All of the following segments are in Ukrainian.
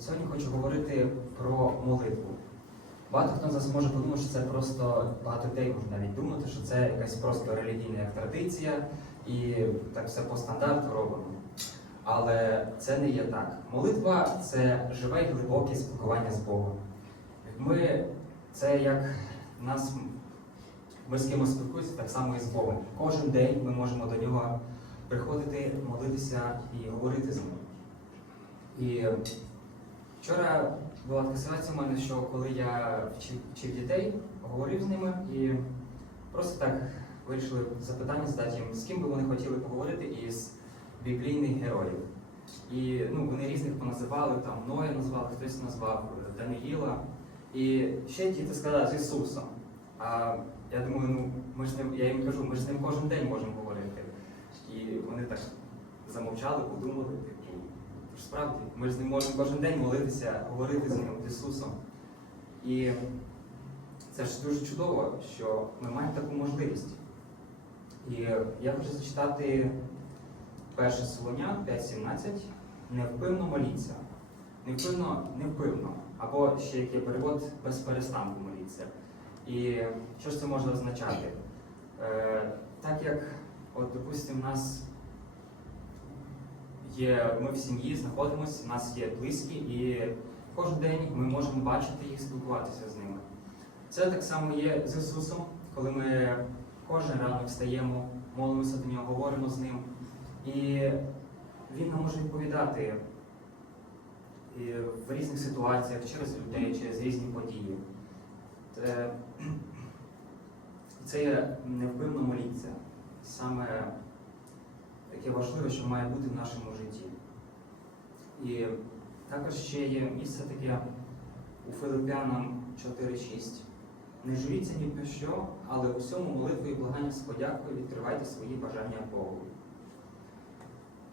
сьогодні хочу говорити про молитву. Багато хто з нас може подумати, що це просто багато людей може навіть думати, що це якась просто релігійна традиція, і так все по стандарту робимо. Але це не є так. Молитва це живе і глибоке спілкування з Богом. Ми це як нас ми з кимось спілкуємося так само і з Богом. Кожен день ми можемо до нього приходити, молитися і говорити з ним. І вчора була така ситуація у мене, що коли я вчив, вчив дітей, говорив з ними і просто так вирішили запитання задати їм, з ким би вони хотіли поговорити із біблійних героїв. І ну, вони різних поназивали, там Ноя назвали, хтось назвав Даниїла. І ще діти сказали з Ісусом. А я думаю, ну ми ж ним, я їм кажу, ми ж з ним кожен день можемо говорити. І вони так замовчали, подумали, типу, «Тож справді, ми ж з ним можемо кожен день молитися, говорити з ним, з Ісусом. І це ж дуже чудово, що ми маємо таку можливість. І я хочу зачитати перше Солоня 5.17. Невпинно моліться. Невпинно, невпинно. Або ще як є перевод без перестанку моліться. І що ж це може означати? Е, так як, от, допустимо, нас є, ми в сім'ї знаходимося, у нас є близькі, і кожен день ми можемо бачити їх, спілкуватися з ними. Це так само є з Ісусом, коли ми кожен ранок встаємо, молимося до нього, говоримо з ним. І Він нам може відповідати в різних ситуаціях, через людей, через різні події. Це, це є невпинно моліться. Саме таке важливе, що має бути в нашому житті. І також ще є місце таке у Филиппянам 4.6. Не журіться ні про що, але у всьому молитвою благанням з подякою відкривайте свої бажання Богу.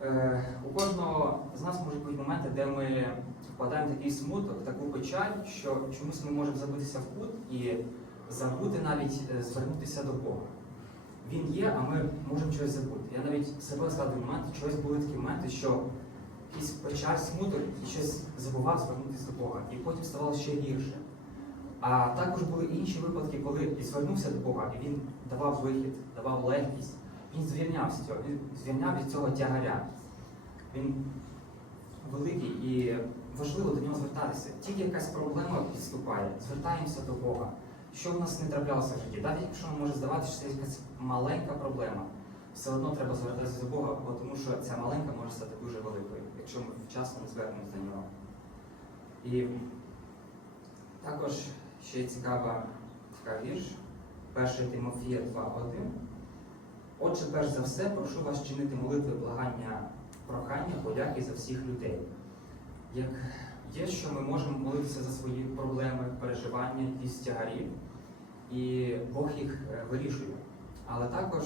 Е, у кожного з нас можуть бути моменти, де ми впадаємо в такий смуток, таку печаль, що чомусь ми можемо забитися в кут і забути навіть е, звернутися до Бога. Він є, а ми можемо щось забути. Я навіть себе згадую моменти, чогось були такі моменти, що якийсь печаль, смуток і щось забував звернутися до Бога. І потім ставало ще гірше. А також були інші випадки, коли і звернувся до Бога, і він давав вихід, давав легкість. Він звільняв з цього, він звільняв від цього тягаря. Він великий і важливо до нього звертатися. Тільки якась проблема підступає, звертаємося до Бога. Що в нас не траплялося в житті? Навіть якщо може здаватися, що це якась маленька проблема, все одно треба звертатися до Бога, бо тому що ця маленька може стати дуже великою, якщо ми вчасно не звернемося до нього. І також ще цікава така вірш, 1 Тимофія 2.1. Отже, перш за все, прошу вас чинити молитви благання, прохання, подяки за всіх людей. Як є, що ми можемо молитися за свої проблеми, переживання, якісь тягарі, і Бог їх е, вирішує. Але також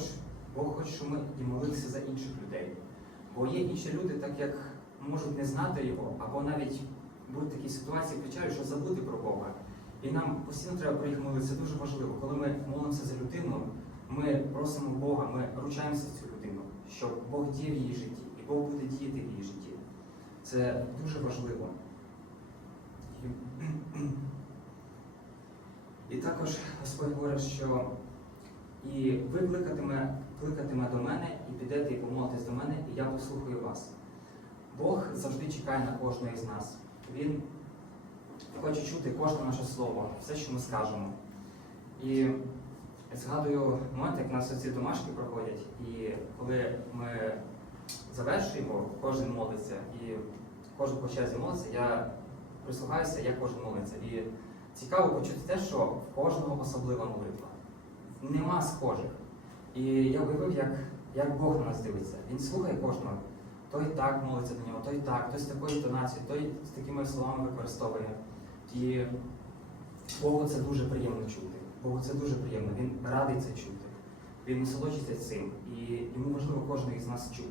Бог хоче, щоб ми і молилися за інших людей. Бо є інші люди, так як можуть не знати його, або навіть бути в такій ситуації печалі, що забути про Бога. І нам постійно треба про їх молитися. Це дуже важливо. Коли ми молимося за людину, ми просимо Бога, ми ручаємося за цю людину, щоб Бог діє в її житті, і Бог буде діяти в її житті. Це дуже важливо. І, також Господь говорить, що і ви кликатиме, до мене, і підете і помолитесь до мене, і я послухаю вас. Бог завжди чекає на кожного із нас. Він хоче чути кожне наше слово, все, що ми скажемо. І згадую момент, як у нас ці домашки проходять, і коли ми завершуємо, кожен молиться, і кожен по черзі я прислухаюся, як кожен молиться. І цікаво почути те, що в кожного особлива молитва. Нема схожих. І я уявив, як, як Бог на нас дивиться. Він слухає кожного. Той так молиться до нього, той так, той з такою тонацією, той з такими словами використовує. І Богу це дуже приємно чути. Богу це дуже приємно. Він радий це чути. Він насолоджується цим. І йому важливо кожен із нас чути.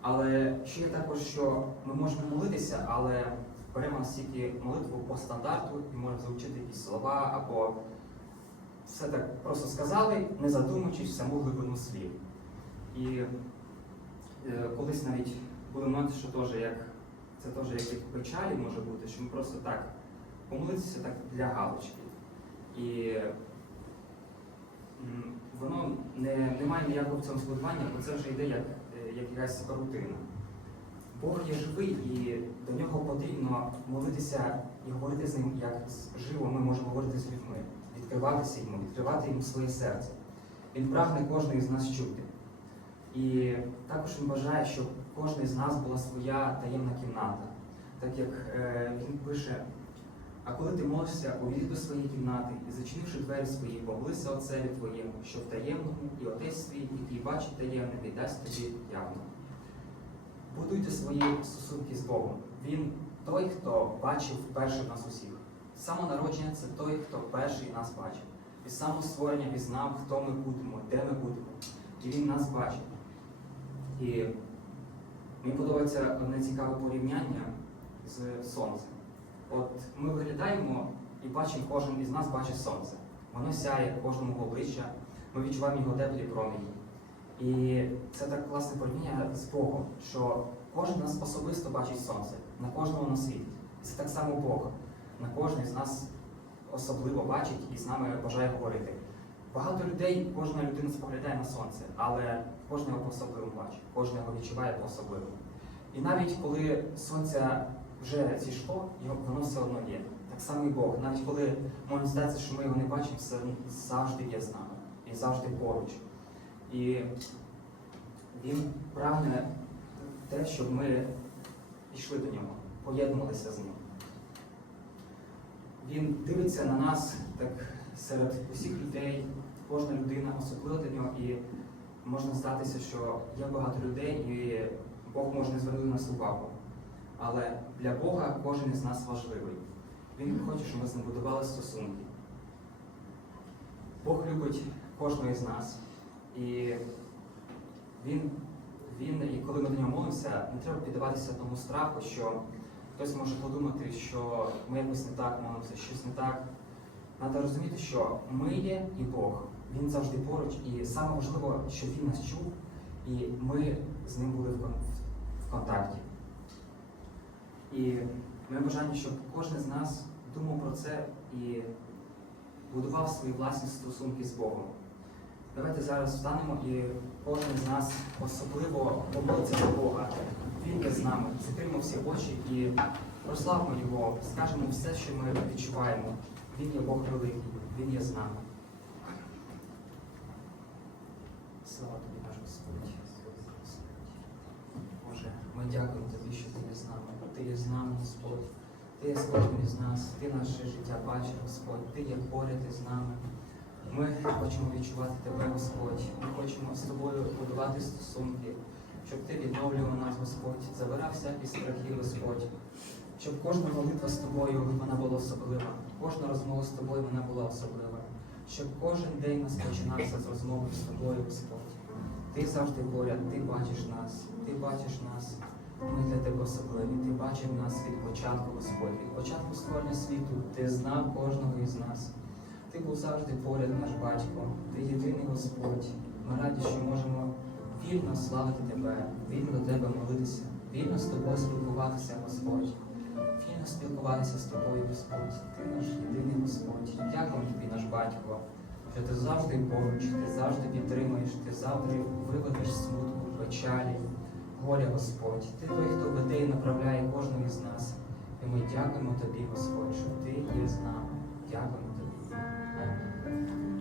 Але ще є також, що ми можемо молитися, але беремо настільки молитву по стандарту і можемо заучити якісь слова або все так просто сказали, не задумуючись саму глибину слів. І е, колись навіть були моменти, що теж як це теж як печалі може бути, що ми просто так помолитися так для галочки. І воно не, не має ніякого в цьому сподівання, бо це вже йде як, е, як якась рутина. Бог є живий і до нього потрібно молитися і говорити з ним, як живо ми можемо говорити з людьми, відкриватися йому, відкривати йому своє серце. Він прагне кожної з нас чути. І також він бажає, щоб кожен з нас була своя таємна кімната. Так як е, він пише, а коли ти молишся, увійди до своєї кімнати і зачинивши двері свої, помолися отцеві твоєму, що в таємному, і отець твій, який бачить таємне, віддасть тобі явно. Будуйте свої стосунки з Богом. Він той, хто бачив перших нас усіх. Самого народження це той, хто перший нас бачив. Від самого створення пізнав, хто ми будемо, де ми будемо. І він нас бачить. І мені подобається одне цікаве порівняння з сонцем. От ми виглядаємо і бачимо, кожен із нас бачить сонце. Воно сяє кожному обличчя, ми відчуваємо його теплі промені. І це так класне порівняння з Богом, що кожен нас особисто бачить сонце, на кожного на світі. І це так само Бог. На кожен з нас особливо бачить і з нами бажає говорити. Багато людей, кожна людина споглядає на сонце, але кожен його по-особливому бачить, кожен його відчуває по-особливому. І навіть коли сонце вже зійшло, його- воно все одно є. Так само і Бог. Навіть коли може здатися, що ми його не бачимо, все завжди є з нами. Він завжди поруч. І він прагне те, щоб ми пішли до нього, поєднувалися з ним. Він дивиться на нас так серед усіх людей, кожна людина особливо до нього, і можна здатися, що є багато людей, і Бог може не звернути на нас увагу. Але для Бога кожен із нас важливий. Він хоче, щоб ми з ним будували стосунки. Бог любить кожного із нас. І він, він, і коли ми до нього молимося, не треба піддаватися тому страху, що хтось може подумати, що ми якось не так молимося, щось не так. Треба розуміти, що ми є і Бог. Він завжди поруч, і саме важливо, щоб він нас чув, і ми з ним були в кон- в контакті. І моє бажання, щоб кожен з нас думав про це і будував свої власні стосунки з Богом. Давайте зараз встанемо і кожен з нас особливо помолиться до Бога. Він є з нами. Закриємо всі очі і прославимо Його, скажемо все, що ми відчуваємо. Він є Бог великий, Він є з нами. Слава тобі, наш Господь. Боже, ми дякуємо тобі, що ти є з нами. Ти є з нами, Господь. Ти є з кожним із нас, ти наше життя бачиш, Господь, ти є поряд із нами. Ми хочемо відчувати тебе, Господь. Ми хочемо з тобою будувати стосунки, щоб ти відновлював нас, Господь, забирав всякі страхи, Господь. Щоб кожна молитва з тобою вона була особлива, кожна розмова з тобою вона була особлива. Щоб кожен день нас починався з розмови з тобою, Господь. Ти завжди поряд, ти бачиш нас, ти бачиш нас. Ми для тебе особливі. Ти бачив нас від початку, Господь. Від початку створення світу ти знав кожного із нас. Ти був завжди поряд, наш батько. Ти єдиний Господь. Ми раді, що можемо вільно славити тебе, вільно до тебе молитися, вільно з тобою спілкуватися, Господь. Вільно спілкуватися з тобою, Господь. Ти наш єдиний Господь. Дякуємо тобі, наш батько, що ти завжди поруч, ти завжди підтримуєш, ти завжди виведеш смутку, печалі, горя, Господь. Ти той, хто веде і направляє кожного із нас. І ми дякуємо тобі, Господь, що ти є з нами. Дякуємо うん。